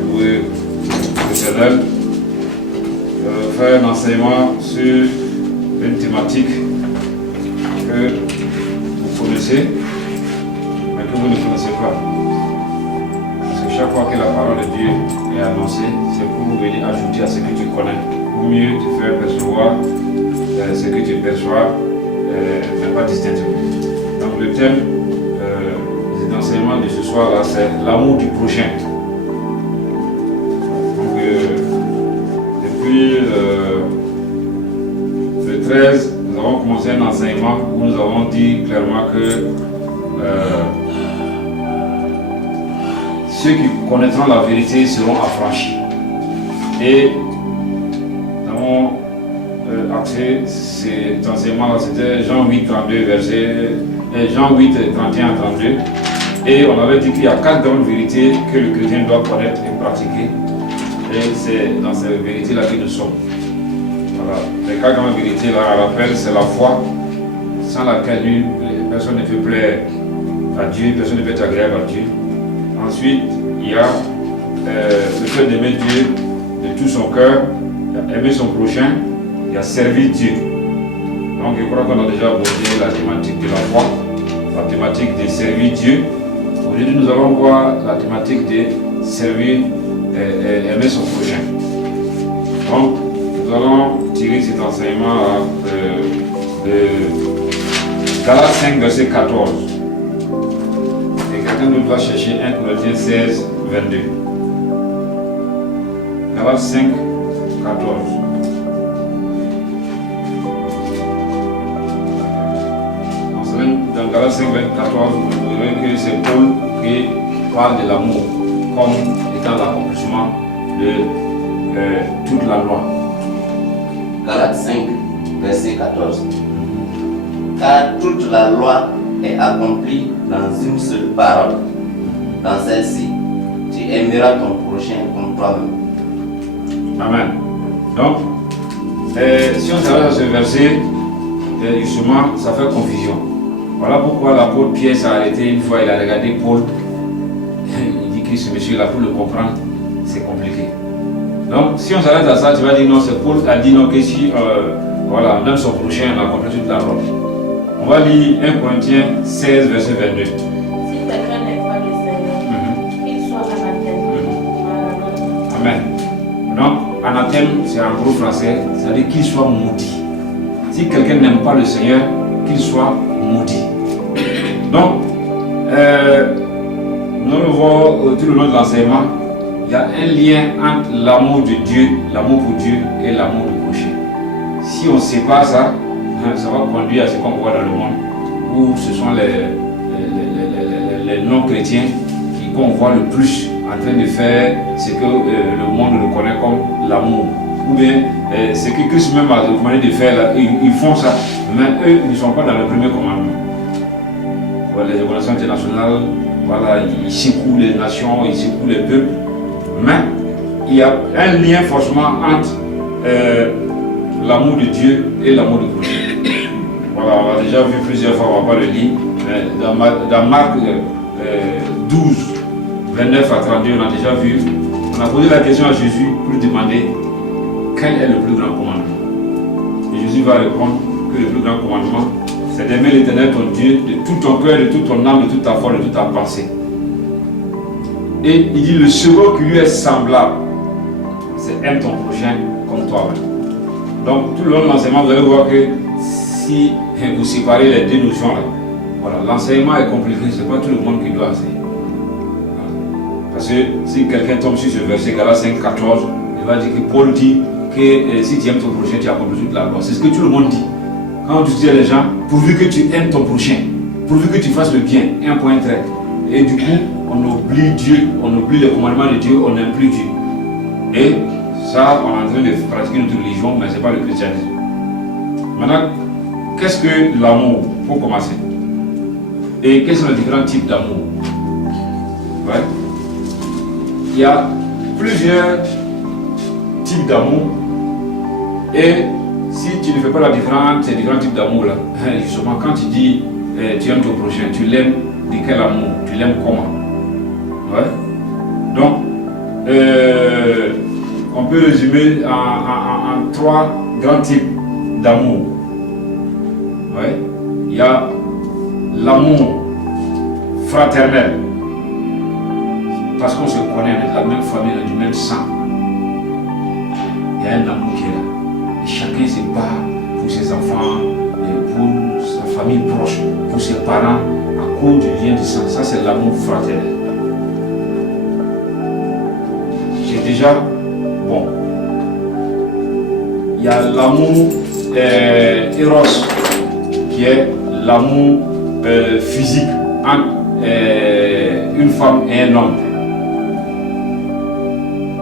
louer l'Éternel. Faire un enseignement sur une thématique que vous connaissez, mais que vous ne connaissez pas. Parce que chaque fois que la parole de Dieu est annoncée, c'est pour vous venir ajouter à ce que tu connais, pour mieux te faire percevoir ce que tu perçois, mais pas distinctement. Donc le thème des enseignements de ce soir-là, c'est l'amour du prochain. Donc depuis le 13, nous avons commencé un enseignement où nous avons dit clairement que ceux qui connaîtront la vérité seront affranchis. Et nous avons axé cet enseignement, c'était Jean 8, 32, Jean 8, 31 à 32. Et on avait dit qu'il y a 4 grandes vérités que le chrétien doit connaître et pratiquer. Et c'est dans ces vérités-là que nous sommes. Voilà. Les 4 grandes vérités, là, on rappelle, c'est la foi, sans laquelle personne ne peut plaire à Dieu, personne ne peut être agréable à Dieu. Ensuite, il y a le fait d'aimer Dieu de tout son cœur, il y a aimer son prochain, il y a servir Dieu. Donc je crois qu'on a déjà abordé la thématique de la foi, la thématique de servir Dieu. Aujourd'hui, nous allons voir la thématique de servir et aimer son prochain. Donc, nous allons tirer cet enseignement de Galates 5, verset 14. Et quelqu'un d'autre va chercher 1 Corinthiens 16, 22. Galates 5, 14. Dans Galates 5, 14, vous verrez que c'est Paul qui parle de l'amour comme étant l'accomplissement de toute la loi. Galates 5, verset 14. Car toute la loi est accomplie dans une seule parole. Dans celle-ci, tu aimeras ton prochain comme toi-même. Amen. Donc, si on s'arrête à ce verset, justement, ça fait confusion. Voilà pourquoi l'apôtre Pierre s'est arrêté une fois, il a regardé Paul. Il dit que ce monsieur-là, pour le comprendre, c'est compliqué. Donc, si on s'arrête à ça, tu vas dire non, c'est Paul qui a dit non, que si voilà, même son prochain, on a accompli toute la loi. On va lire 1 Corinthiens 16, verset 22. Si quelqu'un n'est pas le Seigneur, qu'il soit anathème. Amen. Donc, anathème, c'est un gros français, c'est-à-dire qu'il soit maudit. Si quelqu'un n'aime pas le Seigneur, qu'il soit maudit. Donc, nous allons voir tout le long de l'enseignement, il y a un lien entre l'amour de Dieu, l'amour pour Dieu et l'amour du prochain. Si on sépare ça, ça va conduire à ce qu'on voit dans le monde, où ce sont les non-chrétiens qu'on voit le plus en train de faire ce que le monde reconnaît comme l'amour. Ou bien ce que Christ même a demandé de faire, là, ils font ça, mais eux ils ne sont pas dans le premier commandement. Voilà, les organisations internationales, voilà, ils secouent les nations, ils secouent les peuples, mais il y a un lien forcément entre l'amour de Dieu et l'amour du prochain. Voilà, on a déjà vu plusieurs fois, on ne va pas le lire, dans Marc 12, 29 à 32, on a déjà vu, on a posé la question à Jésus pour lui demander quel est le plus grand commandement. Et Jésus va répondre que le plus grand commandement, c'est d'aimer l'Éternel ton Dieu de tout ton cœur, de toute ton âme, de toute ta foi, de toute ta pensée. Et il dit le second qui lui est semblable, c'est aime ton prochain comme toi-même. Donc tout le long de l'enseignement, vous allez voir que si vous séparez les deux notions là, voilà, l'enseignement est compliqué, ce n'est pas tout le monde qui doit enseigner. Voilà. Parce que si quelqu'un tombe sur ce verset Galates 5, 14, il va dire que Paul dit que si tu aimes ton prochain, tu as accompli toute la loi. C'est ce que tout le monde dit. Quand tu dis à les gens, pourvu que tu aimes ton prochain, pourvu que tu fasses le bien, un point trait. Et du coup, on oublie Dieu, on oublie les commandements de Dieu, on n'aime plus Dieu. Et ça, on est en train de pratiquer notre religion, mais ce n'est pas le christianisme. Maintenant, qu'est-ce que l'amour, pour commencer? Et quels sont les différents types d'amour? Ouais. Il y a plusieurs types d'amour. Et si tu ne fais pas la différence, ces différents types d'amour là, justement quand tu dis tu aimes ton prochain, tu l'aimes de quel amour? Tu l'aimes comment? Ouais. Donc, on peut résumer en 3 grands types d'amour. Ouais. Il y a l'amour fraternel, parce qu'on se connaît, on est de la même famille, on est du même sang. Il y a un amour qui est là. Et chacun se bat pour ses enfants, et pour sa famille proche, pour ses parents, à cause du lien du sang. Ça, c'est l'amour fraternel. J'ai déjà... Bon. Il y a l'amour Eros, qui est l'amour physique entre une femme et un homme.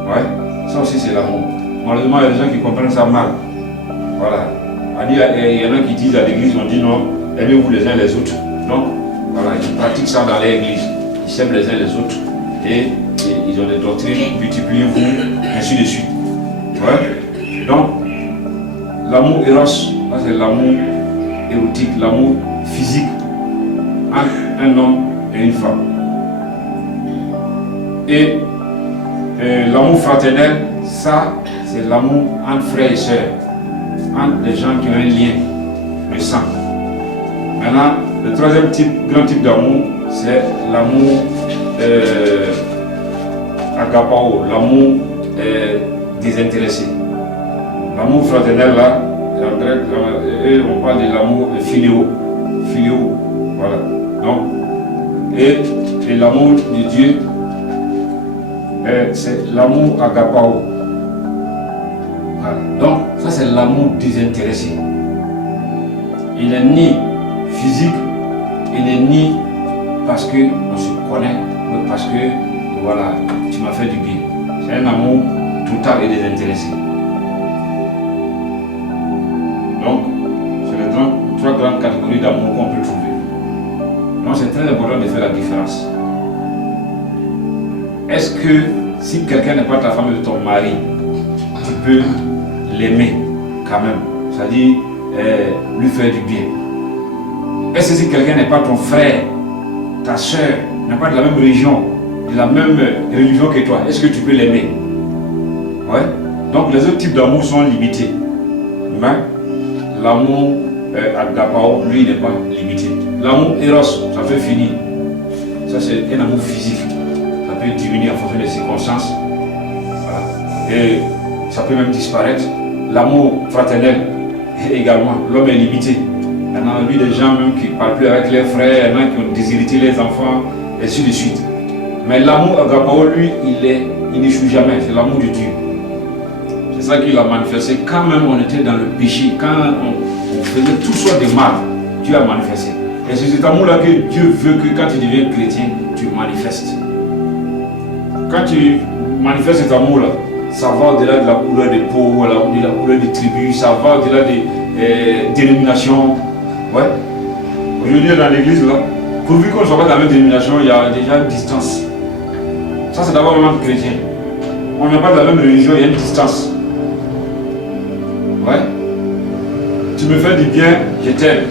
Ouais, ça aussi c'est l'amour. Malheureusement, il y a des gens qui comprennent ça mal. Voilà. Il y en a qui disent à l'église, on dit non, aimez-vous les uns les autres. Donc, voilà, ils pratiquent ça dans l'église. Ils s'aiment les uns les autres. Et ils ont des doctrines, multipliez-vous, ainsi de suite. Ouais. Donc, l'amour Eros, ça c'est l'amour érotique, l'amour physique entre un homme et une femme. Et l'amour fraternel, ça c'est l'amour entre frères et sœurs, entre les gens qui ont un lien, le sang. Maintenant, le troisième grand type d'amour, c'est l'amour agapao, l'amour désintéressé. L'amour fraternel là, en grec, on parle de l'amour philéo, voilà. Donc, et l'amour de Dieu, c'est l'amour agapao. Voilà. Donc, ça c'est l'amour désintéressé. Il n'est ni physique, il n'est ni parce qu'on se connaît, mais parce que, voilà, tu m'as fait du bien. C'est un amour total et désintéressé. Donc, c'est les 3 grandes catégories d'amour qu'on peut trouver. Donc, c'est très important de faire la différence. Est-ce que si quelqu'un n'est pas ta femme ou ton mari, tu peux l'aimer quand même, c'est-à-dire lui faire du bien? Est-ce que si quelqu'un n'est pas ton frère, ta soeur, n'est pas de la même religion, de la même religion que toi, est-ce que tu peux l'aimer? Ouais. Donc les autres types d'amour sont limités. Mais l'amour agapao, lui, n'est pas limité. L'amour Eros, ça peut finir. Ça, c'est un amour physique. Ça peut diminuer en fonction des circonstances. Voilà. Et ça peut même disparaître. L'amour fraternel, également, l'homme est limité. Il y en a des gens même qui ne parlent plus avec leurs frères, il y en a qui ont déshérité les enfants, et ainsi de suite. Mais l'amour agapao, lui, il n'échoue jamais. C'est l'amour de Dieu. C'est ça qu'il a manifesté. Quand même on était dans le péché, quand on faisait tout sortes de mal, Dieu a manifesté. Et c'est cet amour-là que Dieu veut que quand tu deviens chrétien, tu manifestes. Quand tu manifestes cet amour-là, ça va au-delà de la couleur de peau, de la couleur des tribus, ça va au-delà des dénominations. Ouais. Aujourd'hui dans l'église, là, pourvu qu'on ne soit pas dans la même dénomination, il y a déjà une distance. Ça, c'est d'abord vraiment chrétien. On n'est pas de la même religion, il y a une distance. Ouais. Tu me fais du bien, je t'aime.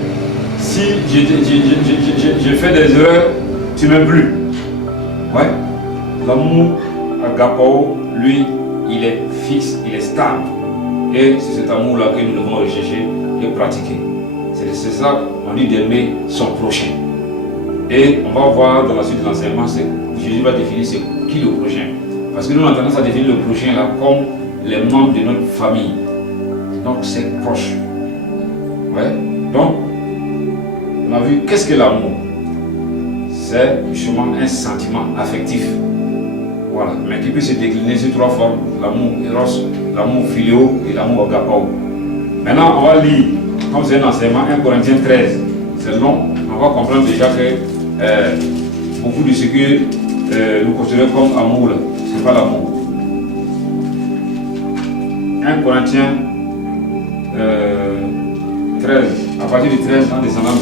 Si j'ai fait des erreurs, tu m'aimes plus. Ouais. L'amour agapao, lui, il est fixe, il est stable. Et c'est cet amour-là que nous devons rechercher et pratiquer. C'est ça qu'on dit d'aimer son prochain. Et on va voir dans la suite de l'enseignement, Jésus va définir c'est qui le prochain. Parce que nous on a tendance à définir le prochain là comme les membres de notre famille. Donc c'est proche. Ouais. Donc, on a vu qu'est-ce que l'amour. C'est justement un sentiment affectif. Voilà. Mais qui peut se décliner sur 3 formes. L'amour Eros, l'amour philéo et l'amour agapao. Maintenant, on va lire, comme c'est un enseignement, 1 Corinthiens 13. C'est long. On va comprendre déjà que beaucoup de ce que nous considérons comme amour, ce n'est pas l'amour. 1 Corinthiens 13, à partir du 13 en descendant.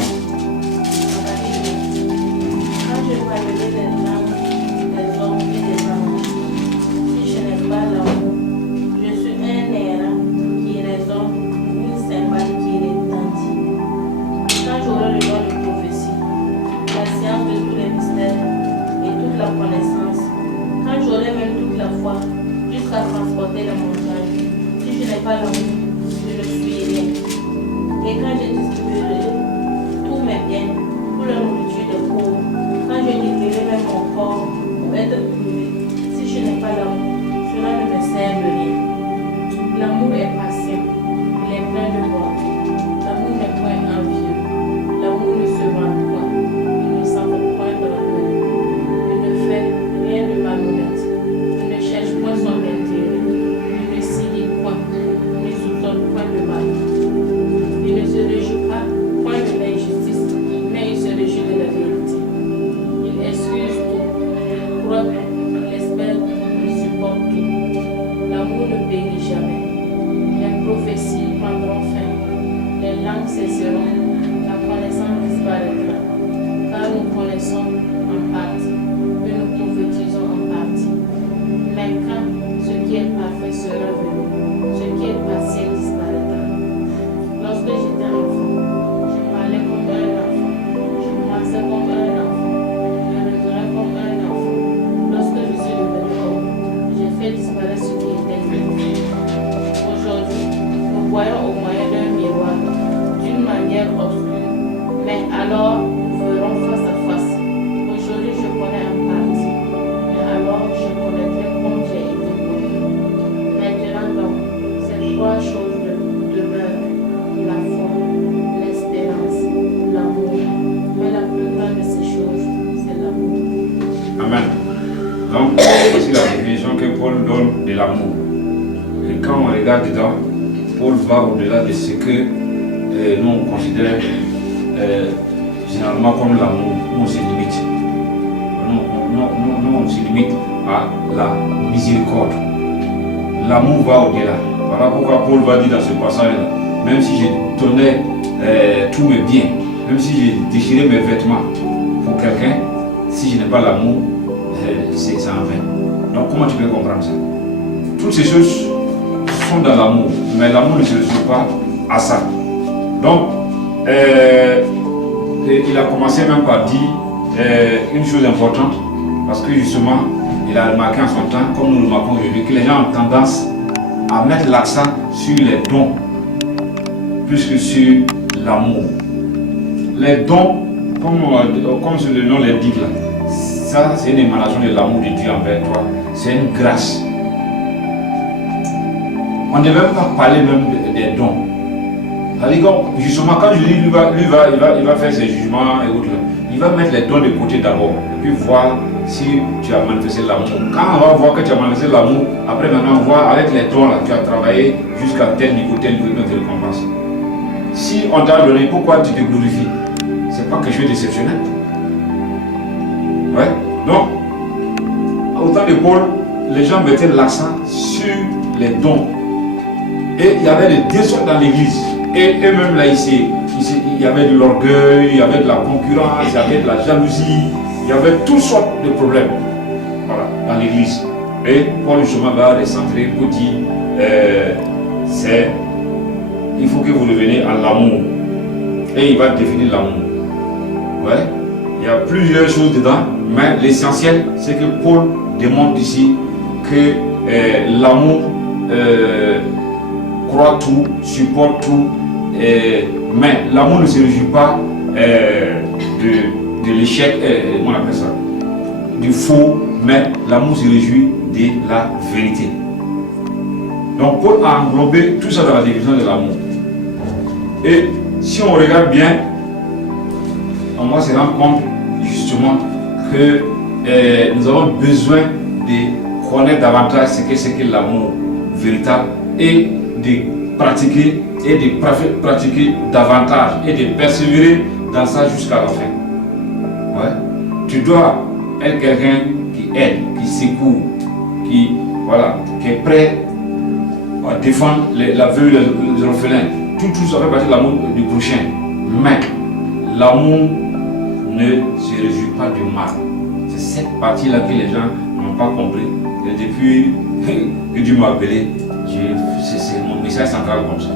Quand je vois lever les âmes des hommes et des femmes, si je n'ai pas l'amour, je suis un errant qui résonne, une cymbale qui retentit. Quand j'aurai le don de prophétie, la science de tous les mystères et toute la connaissance, quand j'aurai même toute la foi, pas l'amour, je ne suis rien. Et quand je distribuerai tous mes biens pour la nourriture des pauvres, quand je livrerai même mon corps pour être brûlé, si je n'ai pas l'amour, cela ne me sert de rien. L'amour est patient, il est plein de bonté. L'amour n'est point envieux. L'amour ne se vante point. Il ne s'envole point dans la main. Il ne fait rien de malhonnête. Il ne cherche point son intérêt. Il ne s'irrite point. Il ne soupçonne point de mal. Il ne se réjouit pas point de l'injustice, mais il se réjouit de la vérité. Il excuse tout. Il croit tout. Il espère tout. Il supporte tout. L'amour ne périt jamais. Les prophéties prendront fin. Les langues cesseront. La connaissance disparaîtra. Car nous connaissons en partie. Et nous prophétisons en partie. Mais quand ce qui est parfait sera venu, ce qui est partiel disparaîtra. Lorsque j'étais enfant, je parlais comme un enfant. Je pensais comme un enfant. Je raisonnais comme un enfant. Lorsque je suis devenu homme, j'ai fait disparaître ce qui était fait. Aujourd'hui, nous voyons au moyen d'un miroir, d'une manière obscure, mais alors nous verrons face à face. Aujourd'hui, je connais en partie, mais alors je connaîtrai comme j'ai été connu. Maintenant donc, ces trois choses demeurent: la foi, l'espérance, l'amour. Mais la plus grande de ces choses, c'est l'amour. Amen. Donc, voici la définition que Paul donne de l'amour. Et quand on regarde dedans, Paul va au-delà de ce que nous on considère généralement comme l'amour. Nous on se limite. Nous on se limite à la miséricorde. L'amour va au-delà. Voilà pourquoi Paul va dire dans ce passage-là, même si je donnais tous mes biens, même si j'ai déchiré mes vêtements pour quelqu'un, si je n'ai pas l'amour, c'est en vain. Donc comment tu peux comprendre ça? Toutes ces choses sont dans l'amour, mais l'amour ne se résume pas à ça. Donc, il a commencé même par dire une chose importante, parce que justement, il a remarqué en son temps, comme nous le remarquons aujourd'hui, que les gens ont tendance à mettre l'accent sur les dons plus que sur l'amour. Les dons, comme le nom l'indique là, ça c'est une émanation de l'amour de Dieu envers toi, c'est une grâce. On ne devait même pas parler même des dons. C'est-à-dire justement quand je dis il va faire ses jugements et autres, il va mettre les dons de côté d'abord et puis voir si tu as manifesté l'amour. Quand on va voir que tu as manifesté l'amour, après maintenant on voit avec les dons là, tu as travaillé jusqu'à tel niveau, de récompense. Si on t'a donné, pourquoi tu te glorifies? C'est pas quelque chose d'exceptionnel. Ouais. Donc, au temps de Paul, les gens mettaient l'accent sur les dons. Et il y avait des désordres dans l'église. Et eux-mêmes là, il y avait de l'orgueil, il y avait de la concurrence, il y avait de la jalousie, il y avait toutes sortes de problèmes, voilà, dans l'église. Et Paul justement va recentrer pour dire il faut que vous reveniez à l'amour. Et il va définir l'amour. Ouais. Il y a plusieurs choses dedans, mais l'essentiel, c'est que Paul démontre ici que l'amour croit tout, supporte tout, mais l'amour ne se réjouit pas de l'échec, on appelle ça, du faux, mais l'amour se réjouit de la vérité. Donc Paul a englobé tout ça dans la définition de l'amour. Et si on regarde bien, on va se rendre compte justement que nous avons besoin de connaître davantage ce que c'est que l'amour véritable et de pratiquer davantage et de persévérer dans ça jusqu'à la fin. Ouais. Tu dois être quelqu'un qui aide, qui secoue, qui est prêt à défendre la veuve, les orphelins. Tout ça fait partie de l'amour du prochain. Mais l'amour ne se réjouit pas du mal. C'est cette partie-là que les gens n'ont pas compris. Et depuis que Dieu m'a appelé, c'est mon message central comme ça.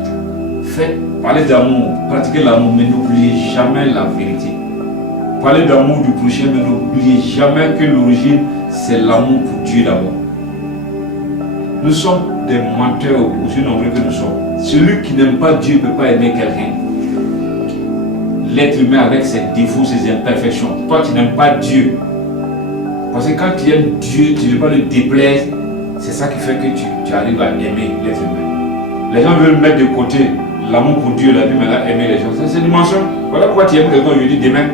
Parlez d'amour, pratiquez l'amour, mais n'oubliez jamais la vérité. Parlez d'amour du prochain, mais n'oubliez jamais que l'origine, c'est l'amour pour Dieu d'abord. Nous sommes des menteurs aussi nombreux que nous sommes. Celui qui n'aime pas Dieu ne peut pas aimer quelqu'un. L'être humain avec ses défauts, ses imperfections. Toi, tu n'aimes pas Dieu. Parce que quand tu aimes Dieu, tu ne veux pas le déplaire. C'est ça qui fait que tu arrives à aimer l'être humain. Les gens veulent mettre de côté l'amour pour Dieu, la vie, mais là, aimer les gens. C'est une dimension. Voilà pourquoi tu aimes quelqu'un aujourd'hui, demain,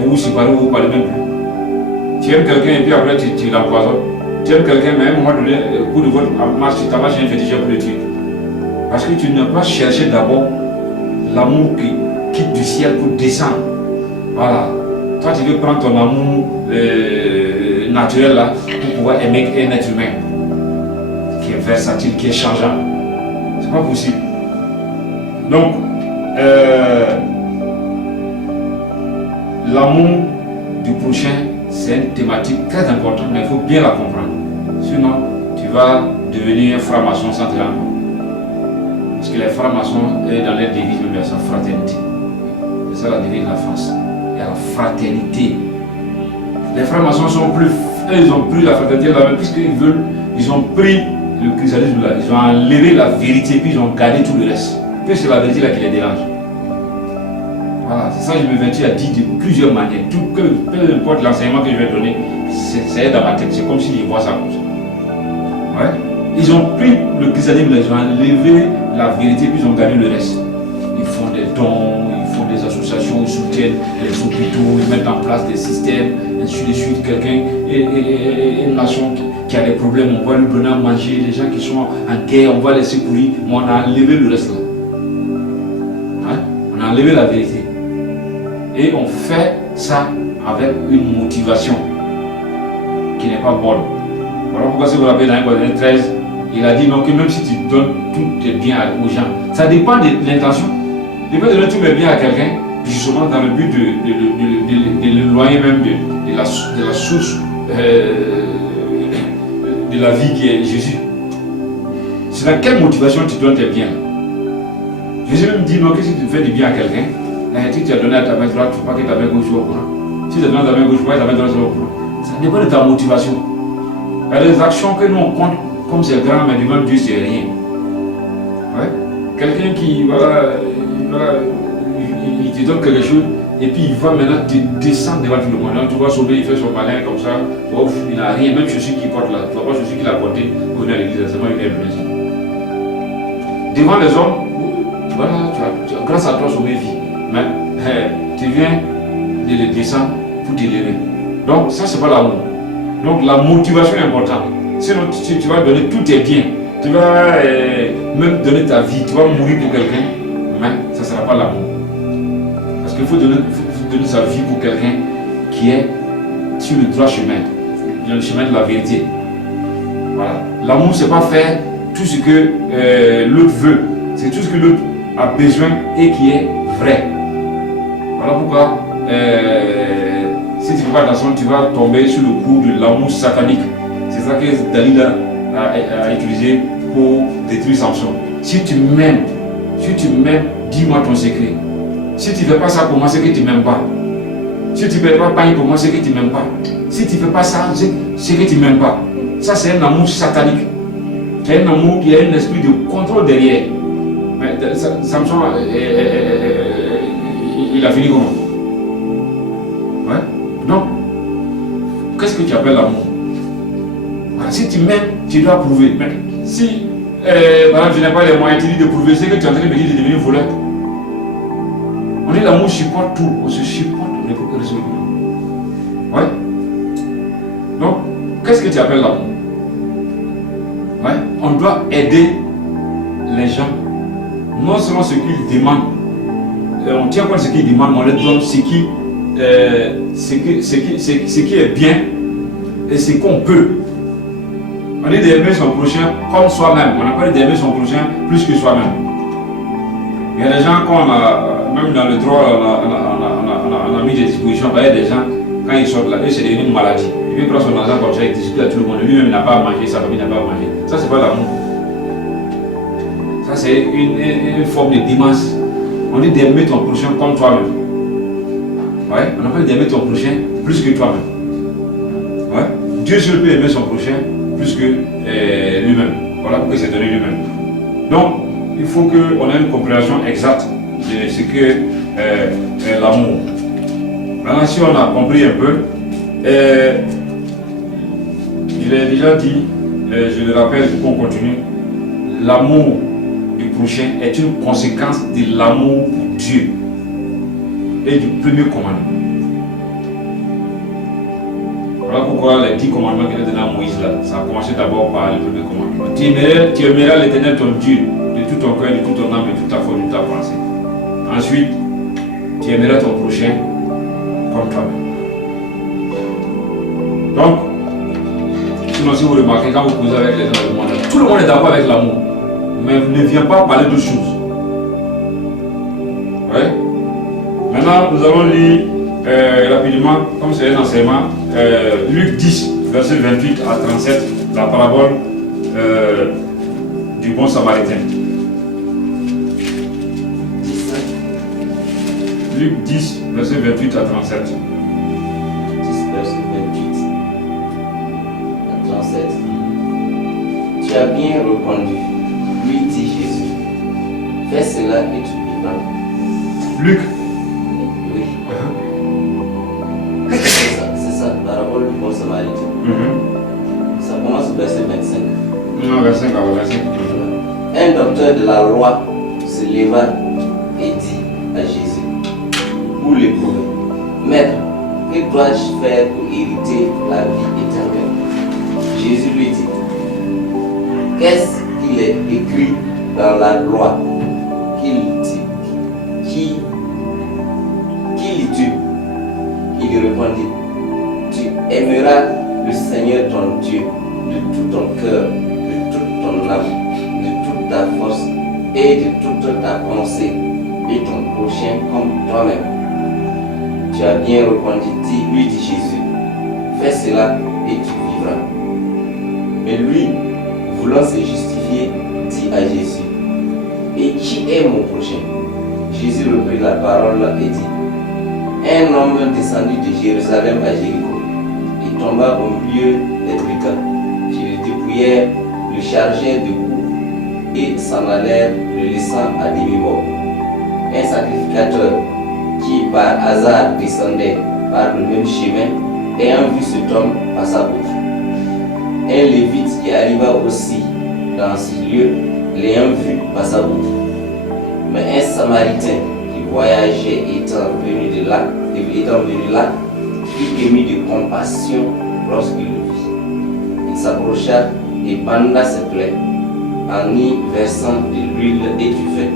vous vous séparez, vous ne parlez même plus. Tu aimes quelqu'un et puis après tu l'empoisonnes. Tu aimes quelqu'un, mais à un moment donné, au bout de votre marche, ta marche est fétiche pour le tuer. Parce que tu n'as pas cherché d'abord l'amour qui quitte du ciel pour descendre. Voilà. Toi, tu veux prendre ton amour naturel là pour pouvoir aimer un être humain qui est versatile, qui est changeant. C'est pas possible. Donc, l'amour du prochain, c'est une thématique très importante, mais il faut bien la comprendre. Sinon, tu vas devenir un franc-maçon sans te rendre compte. Parce que les francs-maçons, dans leur devise, il y a sa fraternité. C'est ça la devise de la France. Il y a la fraternité. Les francs-maçons ils ont pris la fraternité là-même, puisqu'ils ont pris le christianisme là, ils ont enlevé la vérité, puis ils ont gardé tout le reste. Puis c'est la vérité là qui les dérange. Voilà, c'est ça que je me vertis à dire de plusieurs manières. Peu importe l'enseignement que je vais donner, c'est dans ma tête, c'est comme s'ils voient ça comme ça. Ouais. Ils ont pris le christianisme là, ils ont enlevé la vérité, puis ils ont gardé le reste. Ils font des dons, ils font des associations, ils soutiennent les hôpitaux, ils mettent en place des systèmes, ainsi de suite. Quelqu'un, une nation qui a des problèmes, on va lui donner à manger, les gens qui sont en guerre, on va les secourir, mais on a enlevé le reste là. Hein? On a enlevé la vérité. Et on fait ça avec une motivation qui n'est pas bonne. Voilà pourquoi si vous vous rappelez dans 1 Corinthiens 13, il a dit non, que même si tu donnes tous tes biens aux gens, ça dépend de l'intention. Tu peux donner tous mes biens à quelqu'un, justement dans le but de l'éloigner même de la source de la vie qui est Jésus. C'est dans quelle motivation tu donnes tes biens. Jésus même dit non, que si tu fais du bien à quelqu'un, si tu as donné à ta main droite, il ne faut pas que ta main gauche soit au courant. Si tu as donné à ta main gauche, il ne faut pas que ta main droite soit au courant. Ça dépend de ta motivation. Il y a des actions que nous on compte comme c'est grand, mais devant Dieu c'est rien. Ouais. Quelqu'un qui, il te donne quelque chose, et puis il va maintenant te descendre devant tout le monde. Donc, tu vois sauver, il fait son malin comme ça, il n'a rien, même celui qui porte là, tu ne vois pas celui qui l'a porté, vous venez à l'église, c'est moi qui ai blessé. Devant les hommes, voilà, tu as grâce à toi sauvé vie. Mais tu viens de le descendre pour t'élever. Donc ça c'est pas l'amour. Donc la motivation est importante. Sinon tu vas donner tous tes biens. Tu vas même donner ta vie. Tu vas mourir pour quelqu'un. Mais ça ne sera pas l'amour. Parce qu'il faut donner sa vie pour quelqu'un qui est sur le droit chemin. Dans le chemin de la vérité. Voilà. L'amour c'est pas faire tout ce que l'autre veut. C'est tout ce que l'autre a besoin et qui est vrai. Voilà pourquoi, si tu ne fais pas attention, tu vas tomber sur le coup de l'amour satanique. C'est ça que Dalila a utilisé pour détruire Samson. Si tu m'aimes, dis-moi ton secret. Si tu ne fais pas ça pour moi, c'est que tu ne m'aimes pas. Si tu ne fais pas pareil pour moi, c'est que tu ne m'aimes pas. Si tu ne fais pas ça, c'est que tu ne m'aimes pas. Ça, c'est un amour satanique. C'est un amour qui a un esprit de contrôle derrière. Mais Samson, il a fini comment? Ouais. Donc, qu'est-ce que tu appelles l'amour? Voilà, si tu m'aimes, tu dois prouver. Mais si, par exemple, je n'ai pas les moyens de prouver, c'est que tu es en train de me dire de devenir voleur. On dit l'amour supporte tout, on se supporte, on est pour résoudre. Ouais. Donc, qu'est-ce que tu appelles l'amour? Ouais. On doit aider les gens, non seulement ce qu'ils demandent. On tient compte de ce qu'ils demandent, mais on leur donne ce qui est bien et ce qu'on peut. On dit d'aimer son prochain comme soi-même. On n'a pas dit d'aimer son prochain plus que soi-même. Il y a des gens qu'on a, même dans le droit, on a mis des dispositions. Il y a des gens, quand ils sortent là, c'est devenu une maladie. Il prend son argent comme ça, il discute à tout le monde. Lui-même n'a pas à manger, sa famille n'a pas à manger. Ça, c'est pas l'amour. Ça, c'est une forme de démence. On dit d'aimer ton prochain comme toi-même. Ouais, on appelle d'aimer ton prochain plus que toi-même. Ouais. Dieu seul peut aimer son prochain plus que lui-même. Voilà pourquoi il s'est donné lui-même. Donc, il faut qu'on ait une compréhension exacte de ce que est l'amour. Maintenant, si on a compris un peu, je l'ai déjà dit, je le rappelle pour qu'on continue, l'amour du prochain est une conséquence de l'amour pour Dieu et du premier commandement. Voilà pourquoi les 10 commandements qu'il a donnés à Moïse là, ça a commencé d'abord par le premier commandement. Tu aimeras l'Éternel ton Dieu de tout ton cœur, de toute ton âme, de toute ta force, de toute ta pensée. Ensuite, tu aimeras ton prochain comme toi-même. Donc, sinon si vous remarquez, quand vous causez avec les gens dans le monde, tout le monde est d'accord avec l'amour, mais ne vient pas parler de choses. Ouais. Maintenant, nous allons lire rapidement, comme c'est un enseignement, Luc 10, verset 28 à 37, la parabole du bon samaritain. Luc 10, verset 28 à 37. 10, verset 28 à 37. Tu as bien répondu, lui dit Jésus. Fais cela et tu vivras. Luc. Oui. C'est ça, la parabole du bon samaritain. Ça commence au verset 25. Non, verset 25. Un docteur de la loi se leva et dit à Jésus, pour l'éprouver, Maître, que dois-je faire pour hériter la vie éternelle? Jésus lui dit, qu'est-ce qu'il est écrit dans la loi? Qui lis-tu? Il répondit, tu aimeras le Seigneur ton Dieu de tout ton cœur, de toute ton âme, de toute ta force et de toute ta pensée, et ton prochain comme toi-même. Tu as bien répondu, lui dit Jésus, fais cela et tu vivras. Mais lui, voulant se justifier, dit à Jésus, et qui est mon prochain? Jésus reprit la parole et dit, un homme descendu de Jérusalem à Jéricho, il tomba au milieu des brigands, qui le dépouillèrent, le chargèrent de coups et s'en allèrent, le laissant à demi-mort. Un sacrificateur qui par hasard descendait par le même chemin, ayant vu cet homme, passa outre. Un lévite qui arriva aussi dans ce lieu, l'ayant vu, passa outre. Mais un samaritain qui voyageait étant venu là, fut ému de compassion lorsqu'il le vit. Il s'approcha et banda ses plaies en y versant de l'huile et du vin.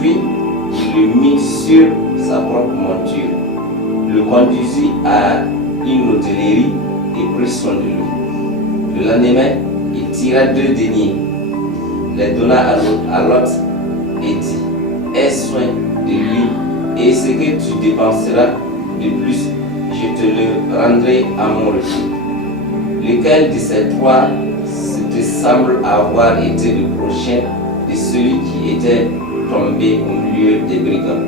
Puis il le mit sur sa propre monture, le conduisit à une hôtellerie et prit soin de lui. Le lendemain, il tira 2 deniers, les donna à l'autre et dit, aie soin de lui, et ce que tu dépenseras de plus, je te le rendrai à mon retour. Lequel de ces 3 te semble avoir été le prochain de celui qui était tombé au milieu des brigands?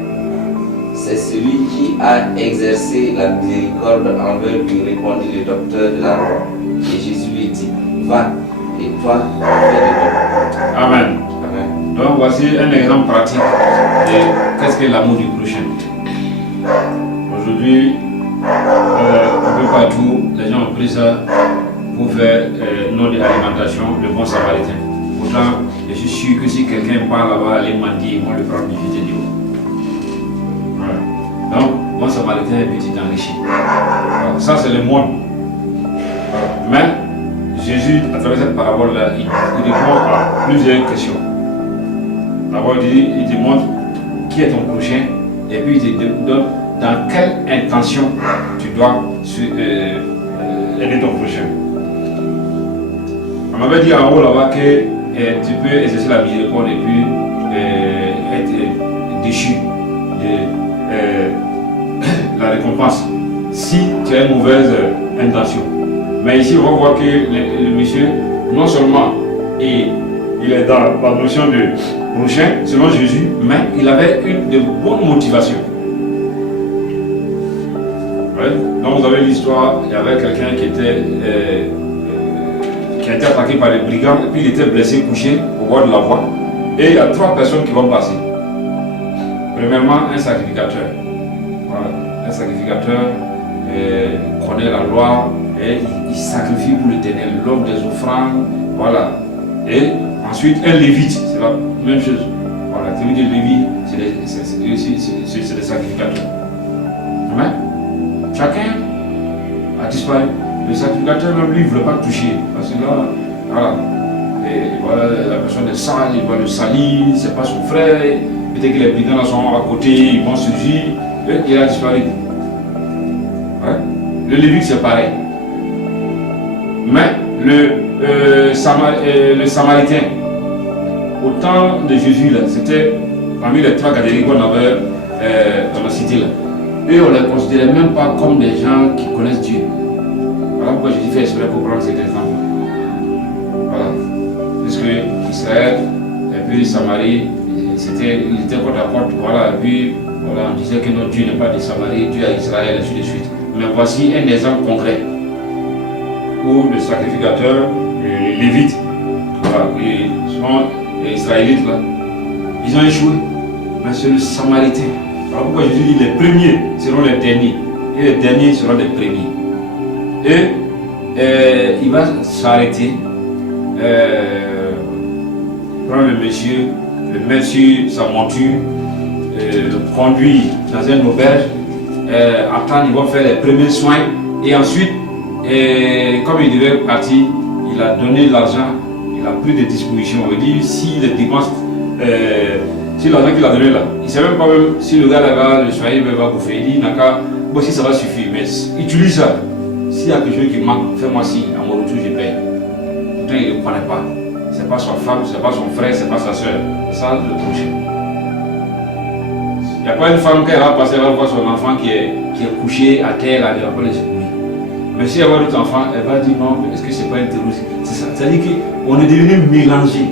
C'est celui qui a exercé la miséricorde envers lui, répondit le docteur de la loi. Et Jésus lui dit, va, et toi, fais de même. Amen. Amen. Donc voici un exemple pratique de qu'est-ce que l'amour du prochain. Aujourd'hui, un peu partout, les gens ont pris ça pour faire nom de l'alimentation, le bon samaritain. Pourtant, je suis sûr que si quelqu'un part là-bas, les mendier, ils vont le prendre du vide du haut. Voilà. Donc, bon samaritain est petit enrichi. Voilà. Ça, c'est le monde. Mais Jésus, à travers cette parabole-là, il répond à plusieurs questions. D'abord, il te montre qui est ton prochain, et puis il te donne dans quelle intention tu dois aider ton prochain. On m'avait dit en haut là-bas que tu peux exercer la miséricorde et puis être déchu de la récompense si tu as une mauvaise intention. Mais ici, on va voir que le monsieur, non seulement il est dans la notion de prochain, selon Jésus, mais il avait une de bonnes motivations. Ouais. Donc vous avez l'histoire, il y avait quelqu'un qui a été attaqué par les brigands, et puis il était blessé, couché au bord de la voie. Et il y a 3 personnes qui vont passer. Premièrement, un sacrificateur. Voilà. Un sacrificateur connaît la loi et il sacrifie pour l'Éternel, l'homme des offrandes. Voilà. Et ensuite, un lévite, c'est la même chose. Voilà, la tribu de Lévi, c'est des sacrificateurs. Amen. Chacun a disparu. Le sacrificateur même lui ne voulait pas toucher. Parce que là, voilà. Et voilà, la personne est sale, il va le salir, c'est pas son frère. Peut-être que les brigands sont à côté, ils vont surgir. Et il a disparu. Ouais. Le Lévite, c'est pareil. Mais le Samaritain, au temps de Jésus, là, c'était parmi les 3 catégories qu'on avait dans la cité. Là. Et on ne les considérait même pas comme des gens qui connaissent Dieu. Voilà pourquoi Jésus fait exprès pour prendre cet exemple. Voilà. Puisque Israël et puis Samarie, ils étaient côte à côte. Voilà. Et puis voilà, on disait que notre Dieu n'est pas de Samarie, Dieu est Israël, et ainsi de suite. Mais voici un exemple concret où le sacrificateur, les Lévites, voilà, ils sont les Israélites là, ils ont échoué. Mais c'est le Samaritain. Voilà pourquoi Jésus dit les premiers seront les derniers et les derniers seront les premiers. Et il va s'arrêter, prendre le monsieur, le mettre sur sa monture, le conduire dans une auberge, attendre, il va faire les premiers soins et ensuite, comme il devait partir, il a donné l'argent, il a pris des dispositions. On veut dire si les dépenses, si l'argent qu'il a donné là, il ne sait même pas même si le gars là-bas, le soigner, va bouffer. Il dit, bon, si ça va suffire, mais utilise ça. S'il y a quelque chose qui manque, fais-moi signe, à mon retour, je paye. Pourtant, il ne le connaît pas. Ce n'est pas sa femme, ce n'est pas son frère, ce n'est pas sa soeur. C'est ça le prochain. Il n'y a pas une femme qui va passer, elle va voir son enfant qui est couché à terre, elle va pas les secourir. Mais si elle voit d'autres enfants, elle va dire non, est-ce que ce n'est pas un terroriste? C'est-à-dire qu'on est devenu mélangé.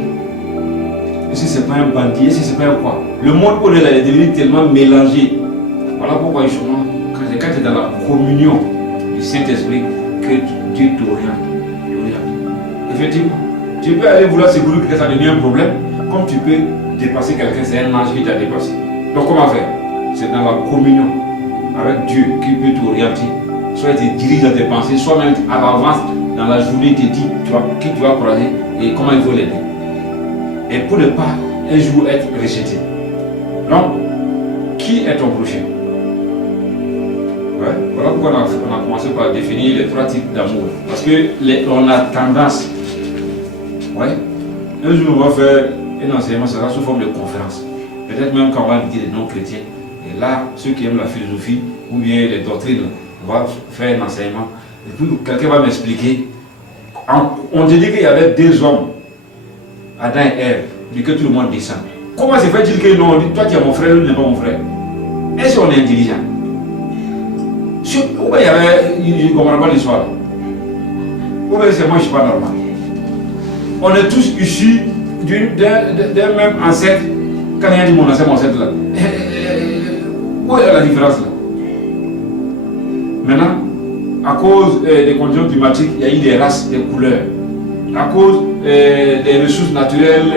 Est-ce que ce n'est pas un bandit? Est-ce que ce n'est pas un quoi? Le monde où on est là est devenu tellement mélangé. Voilà pourquoi justement, quand tu es dans la communion du Saint-Esprit, que Dieu t'oriente. Effectivement, tu peux aller vouloir secourir que ça devient un problème, comme tu peux dépasser quelqu'un, c'est un ange qui t'a dépassé. Donc comment faire? C'est dans la communion avec Dieu qui peut t'orienter. Soit il te dirige dans tes pensées, soit même à l'avance dans la journée il te dit qui tu vas croiser et comment il faut l'aider. Et pour ne pas un jour être rejeté. Donc, qui est ton prochain? Ouais. Voilà pourquoi on a commencé par définir les 3 types d'amour. Parce que on a tendance, ouais, un jour on va faire un enseignement, ça sera sous forme de conférence. Peut-être même quand on va inviter des non-chrétiens. Et là, ceux qui aiment la philosophie ou bien les doctrines, on va faire un enseignement. Et puis quelqu'un va m'expliquer. On dit qu'il y avait 2 hommes, Adam et Ève, et que tout le monde descend. Comment se fait-il que non, toi tu es mon frère, lui n'est pas mon frère? Est-ce qu'on est intelligent? Ou bien il y avait, je ne comprends pas l'histoire. Ou bien c'est moi je ne suis pas normal. On est tous issus d'un même ancêtre. Quand il y a dit mon ancêtre là, où est la différence là? Maintenant, à cause des conditions climatiques, il y a eu des races, des couleurs. À cause des ressources naturelles,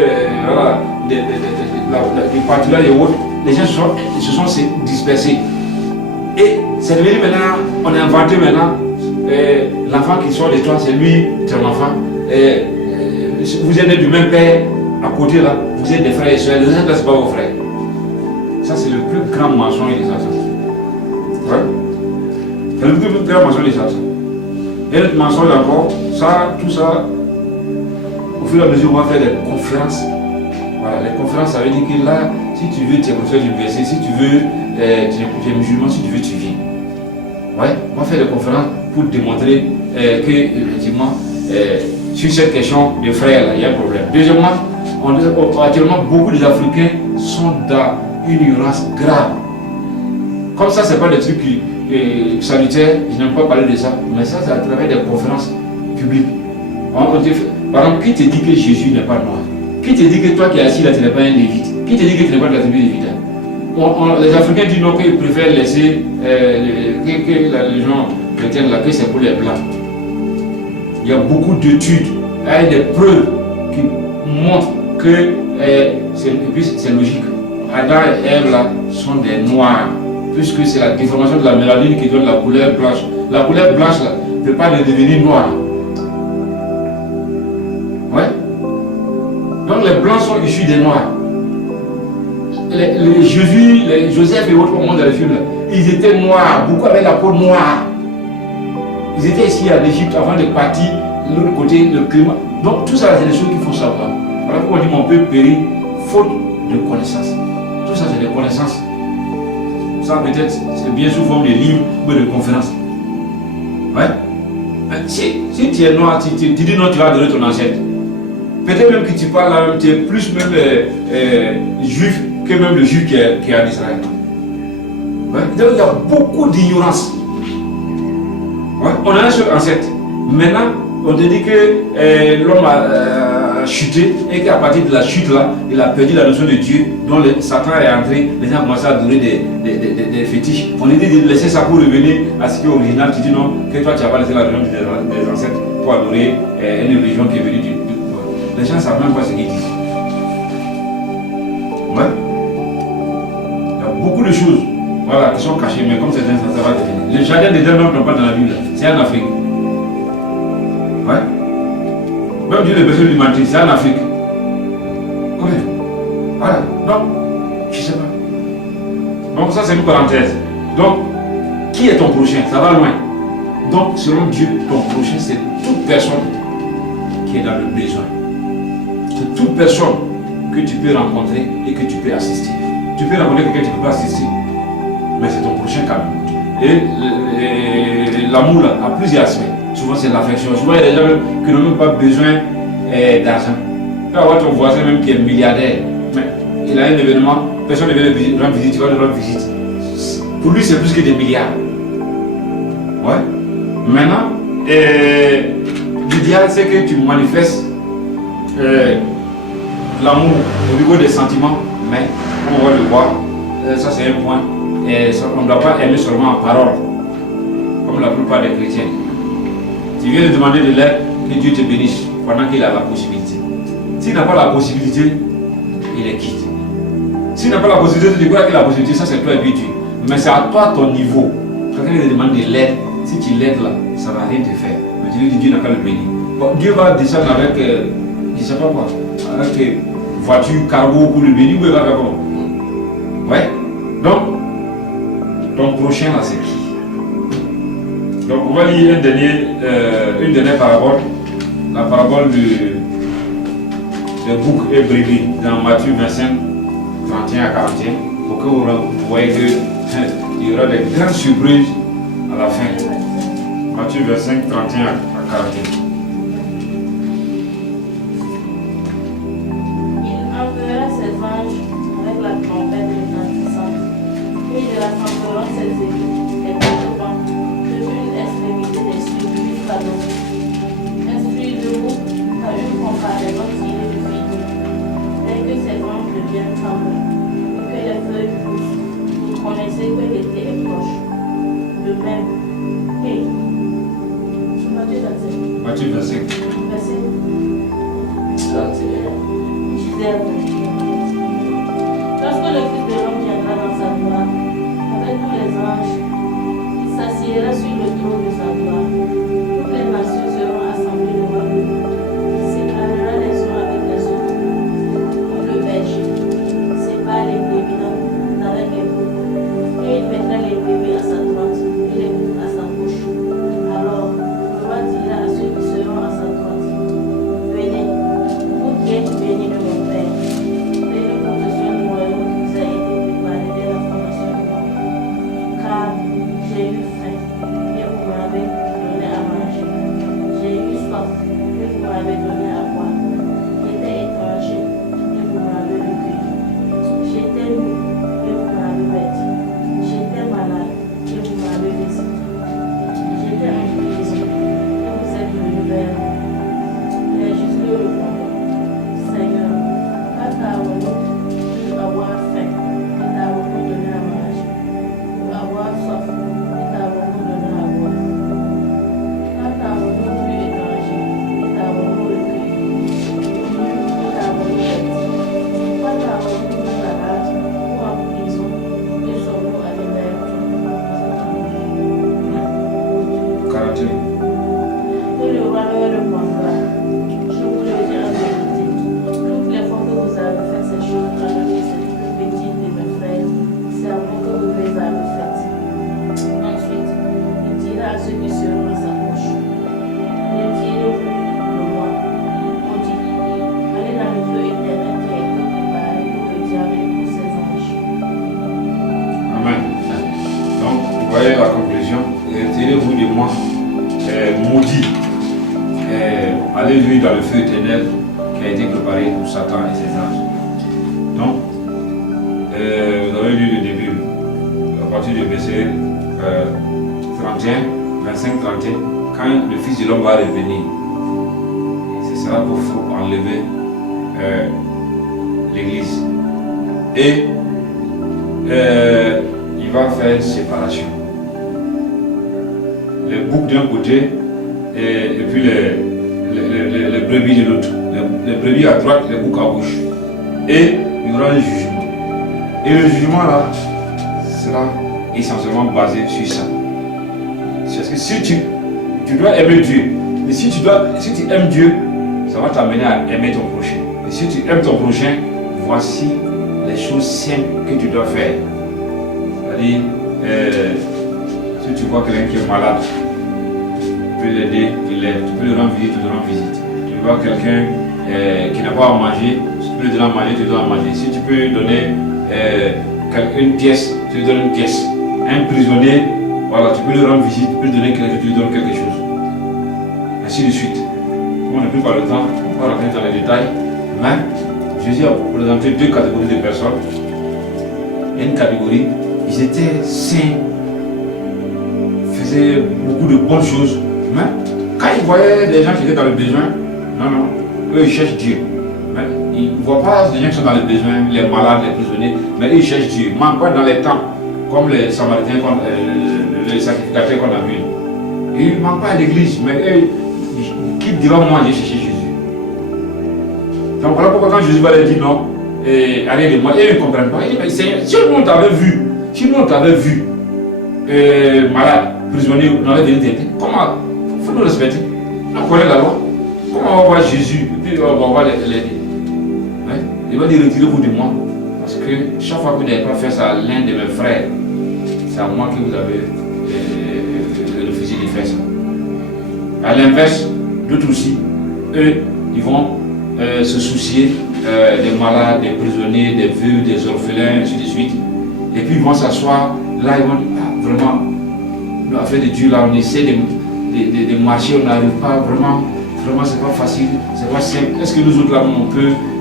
voilà, des pâturages et autres, les gens se sont dispersés. Et c'est devenu maintenant, on a inventé maintenant, l'enfant qui sort de toi, c'est lui, ton enfant. Vous êtes du même père, à côté là, vous êtes des frères et soeurs, les autres, ce n'est pas vos frères. Ça, c'est le plus grand mensonge des Satan. Ouais. C'est le plus grand mensonge des Satan. Et notre mensonge encore, ça, tout ça, au fur et à mesure, on va faire des conférences. Voilà, les conférences, ça veut dire que là, si tu veux, tu es professeur d'université, si tu veux, tu es musulman, si tu veux, tu viens. Ouais, on va faire des conférences pour démontrer que, effectivement, sur cette question de frères, il y a un problème. Deuxièmement, actuellement, beaucoup d'Africains sont dans une ignorance grave. Comme ça, ce n'est pas des trucs sanitaires, je n'aime pas parler de ça, mais ça, c'est à travers des conférences publiques. Par exemple, qui te dit que Jésus n'est pas noir? Qui te dit que toi qui es assis là, tu n'es pas un lévite? Qui te dit que tu n'es pas de la tribu lévite? Les Africains disent non, qu'ils préfèrent laisser que la religion chrétienne là, que c'est pour les blancs. Il y a beaucoup d'études il y a des preuves qui montrent que c'est logique. Adam et Ève là sont des noirs, puisque c'est la déformation de la mélanine qui donne la couleur blanche. La couleur blanche là ne peut pas devenir noire. Ouais. Donc les blancs sont issus des noirs. Les Jésus, les Joseph et autres au monde dans les films, là, ils étaient noirs, beaucoup avaient la peau noire. Ils étaient ici en Égypte avant de partir de l'autre côté, le climat. Donc tout ça, c'est des choses qu'il faut savoir. Voilà pourquoi on dit qu'on peut périr faute de connaissances. Tout ça, c'est des connaissances. Ça, peut-être, c'est bien sous forme de livres ou de conférences. Ouais. Si tu es noir, tu dis non, tu vas donner ton ancêtre. Peut-être même que tu parles là, tu es plus même juif que même le juif qui est en Israël. Ouais. Donc il y a beaucoup d'ignorance. Ouais. On a un seul ancêtre. Maintenant, on te dit que l'homme a chuté et qu'à partir de la chute là, il a perdu la notion de Dieu, dont Satan est entré, les gens ont commencé à adorer des fétiches. On lui dit de laisser ça pour revenir à ce qui est original. Tu dis non, que toi tu n'as pas laissé la religion des ancêtres pour adorer une religion qui est venue du. Les gens ne savent même pas ce qu'ils disent. Ouais. Il y a beaucoup de choses voilà, qui sont cachées, mais comme certains, ça va devenir. Le jardin des hommes n'ont pas dans la Bible, c'est en Afrique. Ouais. Même Dieu, les besoins de l'humanité, c'est en Afrique. Ouais. Voilà. Donc, je ne sais pas. Donc, ça, c'est une parenthèse. Donc, qui est ton prochain? Ça va loin. Donc, selon Dieu, ton prochain, c'est toute personne qui est dans le besoin. C'est toute personne que tu peux rencontrer et que tu peux assister. Tu peux rencontrer quelqu'un que tu ne peux pas assister, mais c'est ton prochain quand même. Et l'amour là, a plusieurs aspects. Souvent c'est l'affection. Souvent il y a des gens qui n'ont même pas besoin d'argent. Tu vas voir ton voisin même qui est milliardaire, mais il a un événement, personne ne vient le rendre visite, tu vas le rendre visite. Pour lui c'est plus que des milliards. Ouais. Maintenant, l'idéal c'est que tu manifestes l'amour au niveau des sentiments, mais comme on va le voir, ça c'est un point. On ne doit pas aimer seulement en parole, comme la plupart des chrétiens. Tu viens de demander de l'aide, que Dieu te bénisse pendant qu'il a la possibilité. S'il n'a pas la possibilité, il est quitte. S'il n'a pas la possibilité, tu crois qu'il a la possibilité, ça c'est toi et puis Dieu. Mais c'est à toi ton niveau. Quelqu'un te demande de l'aide, si tu l'aides là, ça ne va rien te faire. Mais tu lui dis Dieu n'a qu'à le bénir. Bon, Dieu va descendre avec, je ne sais pas quoi, avec voiture, cargo pour le bénir, ou il va faire comment? Ouais. Donc, ton prochain là c'est qui? Donc on va lire une dernière parabole, la parabole de bouc et brebis dans Matthieu 25, 31 à 41, pour que vous voyez qu'il y aura des grandes surprises à la fin. Matthieu 25, 31 à 41. Il enverra ses anges avec la trompette retentissante, et ils rassembleront ses élus, les participants, de l'une extrémité des cieux jusqu'à l'autre. Instruisez-vous à une comparaison tirée du Figaro. Dès que ces anges deviennent tremblants, et que les feuilles poussent, vous connaissez que l'été est proche. De même, et Matthieu 25. verset 31. Gisèle. Lorsque le Fils de l'homme viendra dans sa gloire, avec tous les anges, il s'assiera sur le trône de sa gloire. Toutes les nations seront assemblées devant lui. Il séparera les uns avec les autres. Comme le berger sépare les brebis avec les boucs. Et il mettra les brebis à sa droite et les boucs à sa gauche. Alors, le roi dira à ceux qui seront à sa droite, venez, vous qui êtes bénis de mon Père. Prenez possession du royaume qui vous a été préparé dès la fondation du monde. Car j'ai eu faim et vous m'avez introduit dans le feu éternel qui a été préparé pour Satan et ses anges. Donc, vous avez lu le début, à partir du verset 31, 25, 31, quand le Fils de l'homme va revenir, ce sera pour enlever l'Église. Et il va faire une séparation. Les boucs d'un côté et puis les brebis de l'autre. Les brebis à droite, les boucs à gauche. Et il y aura un jugement. Et le jugement là sera essentiellement basé sur ça. Parce que si tu dois aimer Dieu, et si tu aimes Dieu, ça va t'amener à aimer ton prochain. Et si tu aimes ton prochain, voici les choses simples que tu dois faire. C'est-à-dire, si tu vois quelqu'un qui est malade, tu peux l'aider, tu l'aides, tu peux le rendre visite, tu le rends visite. Tu vois quelqu'un qui n'a pas à manger, si tu peux lui donner à manger, tu lui donnes à manger. Si tu peux donner une pièce, tu lui donnes une pièce. Un prisonnier, voilà, tu peux lui rendre visite, tu peux lui donner quelque chose, tu lui donnes quelque chose. Ainsi de suite. Comme on n'a plus pas le temps, on va rentrer dans les détails. Mais Jésus a présenté deux catégories de personnes. Il y a une catégorie, ils étaient saints, faisaient beaucoup de bonnes choses. Mais quand ils voyaient des gens qui étaient dans le besoin, non, eux ils cherchent Dieu. Mais ils ne voient pas les gens qui sont dans le besoin, les malades, les prisonniers, mais eux ils cherchent Dieu. Ils ne manquent pas dans les temps, comme les Samaritains, les sacrificateurs qu'on a vus. Ils ne manquent pas à l'église, mais eux, qui dira moi j'ai cherché Jésus. Donc voilà pourquoi quand Jésus va leur dire non, allez de moi, ils ne comprennent pas. Il dit, mais Seigneur, si nous on t'avait vu, malade, prisonnier, dans la vérité, comment il faut nous respecter? On connaît la loi. Comment on va voir Jésus et puis on va voir les il va dire retirez-vous de moi. Parce que chaque fois que vous n'avez pas fait ça à l'un de mes frères, c'est à moi que vous avez refusé de faire ça. À l'inverse, d'autres aussi, eux, ils vont se soucier des malades, des prisonniers, des vieux, des orphelins, ainsi de suite. Et puis ils vont s'asseoir, là ils vont dire, vraiment, l'affaire de Dieu, là on essaie de marcher, on n'arrive pas, vraiment c'est pas facile, c'est pas simple. Est-ce que nous autres là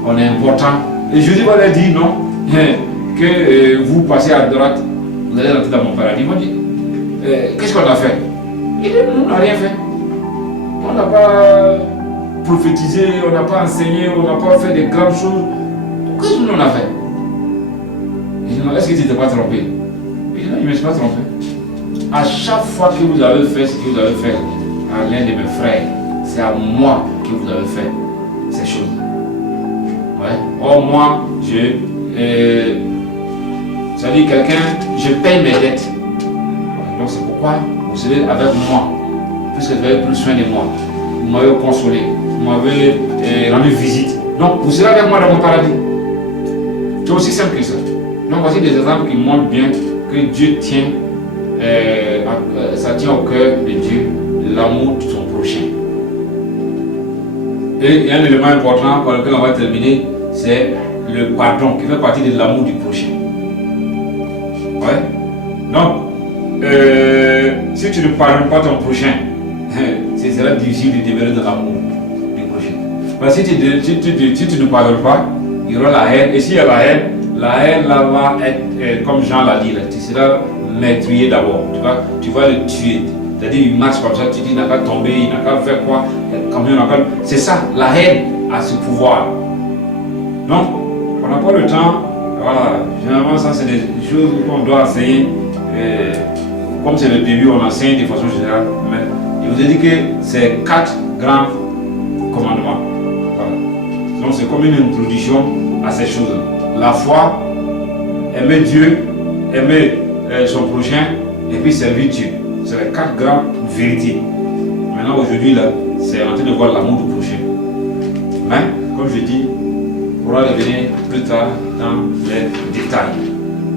on est important? Et Jésus va leur dire non, que vous passez à droite, vous allez rentrer dans mon paradis. Ils vont dire, qu'est-ce qu'on a fait? Il dit, on n'a rien fait. On n'a pas prophétisé, on n'a pas enseigné, on n'a pas fait de grandes choses. Qu'est-ce qu'on a fait? Il dit, non, est-ce que tu ne t'es pas trompé? Il dit, non, je ne me suis pas trompé. À chaque fois que vous avez fait ce que vous avez fait à l'un de mes frères, c'est à moi que vous avez fait ces choses. Ouais. Or, moi, c'est-à-dire quelqu'un, je paye mes dettes. Donc, c'est pourquoi vous serez avec moi, puisque vous avez pris soin de moi. Vous m'avez consolé, vous m'avez rendu visite. Donc, vous serez avec moi dans mon paradis. C'est aussi simple que ça. Donc, voici des exemples qui montrent bien que Dieu tient, ça tient au cœur de Dieu l'amour de son prochain. Et il y a un élément important par lequel on va terminer, c'est le pardon qui fait partie de l'amour du prochain. Ouais. Donc, si tu ne pardonnes pas ton prochain, ce sera difficile de demeurer dans l'amour du prochain. Parce que si tu ne pardonnes pas, il y aura la haine. Et s'il y a la haine là va être, comme Jean l'a dit, là, tu seras meurtrier d'abord. Tu vas le tuer. C'est-à-dire, il marche comme ça, tu dis, il n'a qu'à tomber, il n'a qu'à faire quoi, c'est ça, la haine a ce pouvoir. Donc, on n'a pas le temps, voilà, généralement, ça, c'est des choses qu'on doit enseigner. Comme c'est le début, on enseigne de façon générale, mais je vous ai dit que c'est 4 grands commandements. Voilà. Donc, c'est comme une introduction à ces choses. La foi, aimer Dieu, aimer son prochain, et puis servir Dieu. C'est les 4 grandes vérités. Maintenant, aujourd'hui, là, c'est en train de voir l'amour du prochain. Mais, comme je dis, on pourra revenir plus tard dans les détails.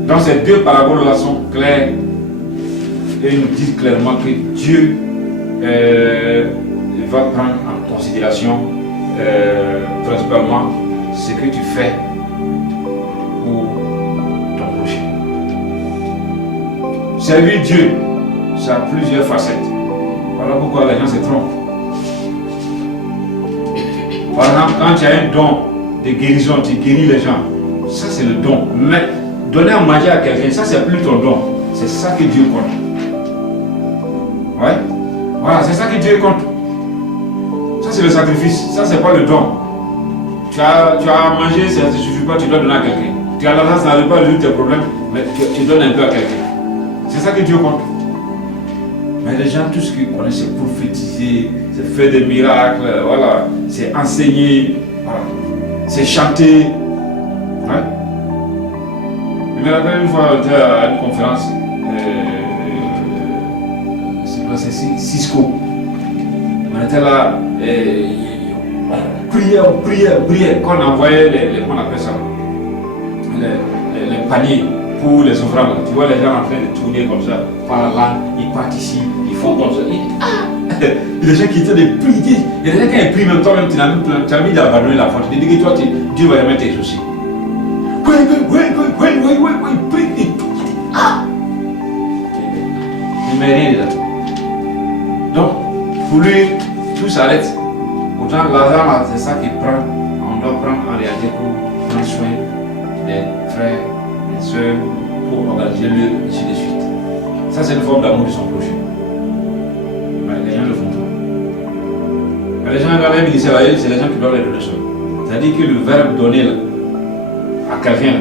Donc, ces deux paraboles-là sont claires et nous disent clairement que Dieu va prendre en considération principalement ce que tu fais pour ton prochain. Servir Dieu, ça a plusieurs facettes. Voilà pourquoi les gens se trompent. Par exemple, quand tu as un don de guérison, tu guéris les gens. Ça, c'est le don. Mais donner à manger à quelqu'un, ça, c'est plus ton don. C'est ça que Dieu compte. Ouais. Voilà, c'est ça que Dieu compte. Ça, c'est le sacrifice. Ça, c'est pas le don. Tu as à manger, ça ne suffit pas, tu dois donner à quelqu'un. Tu as l'argent, ça n'arrive pas à résoudre tes problèmes, mais tu donnes un peu à quelqu'un. C'est ça que Dieu compte. Mais les gens, tout ce qu'ils connaissent, c'est prophétiser, c'est faire des miracles, voilà, c'est enseigner, voilà, c'est chanter. Ouais. Je me rappelle une fois, on était à une conférence, c'est Cisco. On était là, prière, quand on envoyait comment on appelle ça, les paniers pour les offrandes. Tu vois les gens en train de tourner comme ça, par là, ils partent ici, ils font comme ça. Il y a des gens qui étaient des prier. Il y a des gens qui ont pris même toi-même, tu as envie d'abandonner la foi. Tu dis que toi, Dieu va jamais t'exaucer. Oui, prie. Il ne met rien là. Donc, pour lui, tout s'arrête. Pourtant, l'argent, c'est ça qu'il prend. On doit prendre en réalité pour prendre soin des frères, des soeurs, pour organiser le ainsi de suite. Ça, c'est une forme d'amour de son prochain. Mais les gens ne le font pas. Mais les gens dans les ministères, c'est les gens qui doivent les donner seuls. C'est-à-dire que le verbe donner là, à quelqu'un,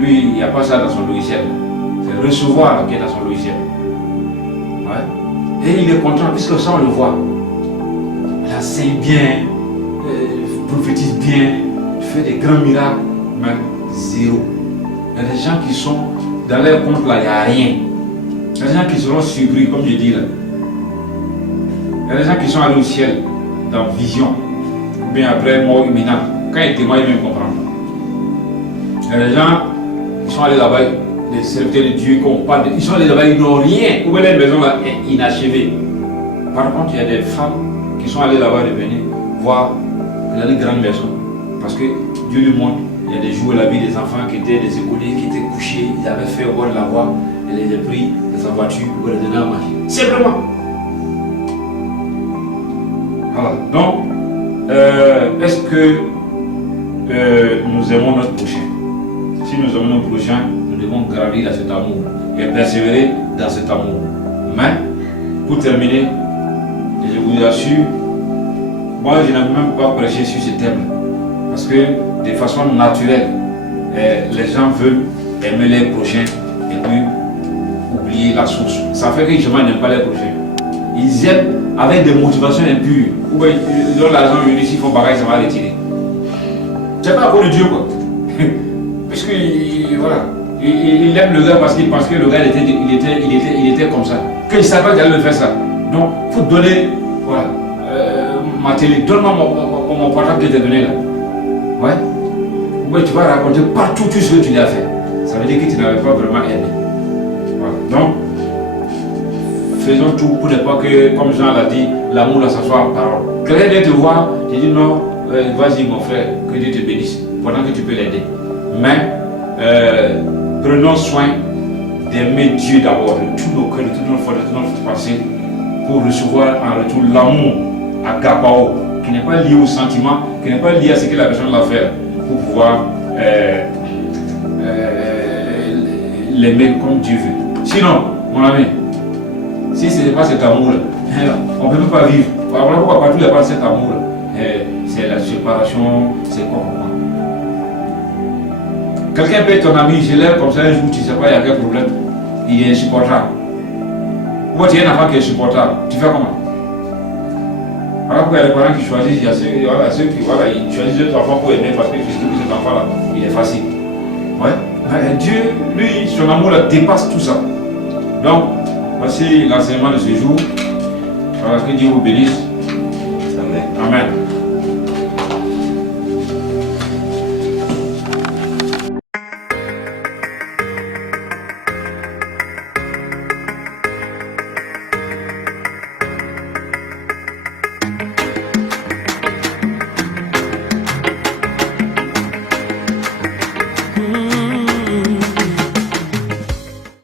lui, il n'y a pas ça dans son logiciel. C'est recevoir qui est dans son logiciel. Ouais. Et il est content, puisque ça, on le voit. Il enseigne bien, prophétise bien, fait des grands miracles, mais zéro. Il y a des gens qui sont dans leur compte là, il n'y a rien. Il y a des gens qui seront surpris, comme je dis là. Il y a des gens qui sont allés au ciel, dans vision, ou bien après mort imminente. Quand ils témoignent, ils vont comprendre. Il y a des gens qui sont allés là-bas, les serviteurs de Dieu, ils sont allés là-bas, ils n'ont rien. Où est la maison là, inachevée. Par contre, il y a des femmes qui sont allées là-bas revenir voir la grande maison. Parce que Dieu lui montre, il y a des jours la vie des enfants qui étaient des écoliers, qui étaient couchés, ils avaient fait au bord de la voie, et les a pris de sa voiture pour les donner à manger. Simplement. Voilà. Donc, est-ce que nous aimons notre prochain? Si nous aimons notre prochain, nous devons gravir dans cet amour et persévérer dans cet amour. Mais, pour terminer, je vous assure, moi je n'ai même pas prêché sur ce thème. Parce que de façon naturelle, les gens veulent aimer les prochains et puis oublier la source. Ça fait que les gens n'aiment pas les prochains. Ils aiment avec des motivations impures. Ou ils ont l'argent, ils font pareil, ça va retirer. C'est pas pour le Dieu quoi. Parce que voilà, il aime le gars parce qu'il pense que le gars il était comme ça. Qu'il ne savait pas qu'il allait faire ça. Donc, il faut donner, voilà, ma télé, donne-moi mon portable que je t'ai donné là. Ouais. Ouais, tu vas raconter partout tout ce que tu lui as fait. Ça veut dire que tu n'avais pas vraiment aimé. Voilà. Donc, faisons tout pour ne pas que, comme Jean l'a dit, l'amour là, ça soit en parole. Quelqu'un vient te voir, tu dis non, vas-y mon frère, que Dieu te bénisse, pendant que tu peux l'aider. Mais, prenons soin d'aimer Dieu d'abord, de tous nos cœurs, de toutes nos forces, de toutes nos pensées, pour recevoir en retour l'amour à Gabao, qui n'est pas lié au sentiment, qui n'est pas lié à ce que la personne va faire, pour pouvoir l'aimer comme Dieu veut. Sinon, mon ami, si ce n'est pas cet amour-là, on ne peut pas vivre. Voilà pourquoi partout il n'y a pas cet amour-là. C'est la séparation, c'est quoi? Quelqu'un peut être ton ami, je l'aime comme ça un jour, tu ne sais pas, il y a quel problème. Il est insupportable. Ou tu es un enfant qui est insupportable, tu fais comment? Voilà pourquoi il y a des parents qui choisissent, il y a ceux qui ils choisissent d'autres enfants pour aimer parce que cet enfant-là, il est facile. Ouais. Mais Dieu, lui, son amour là, dépasse tout ça. Donc, voici l'enseignement de ce jour. Alors que Dieu vous bénisse. Amen. Amen.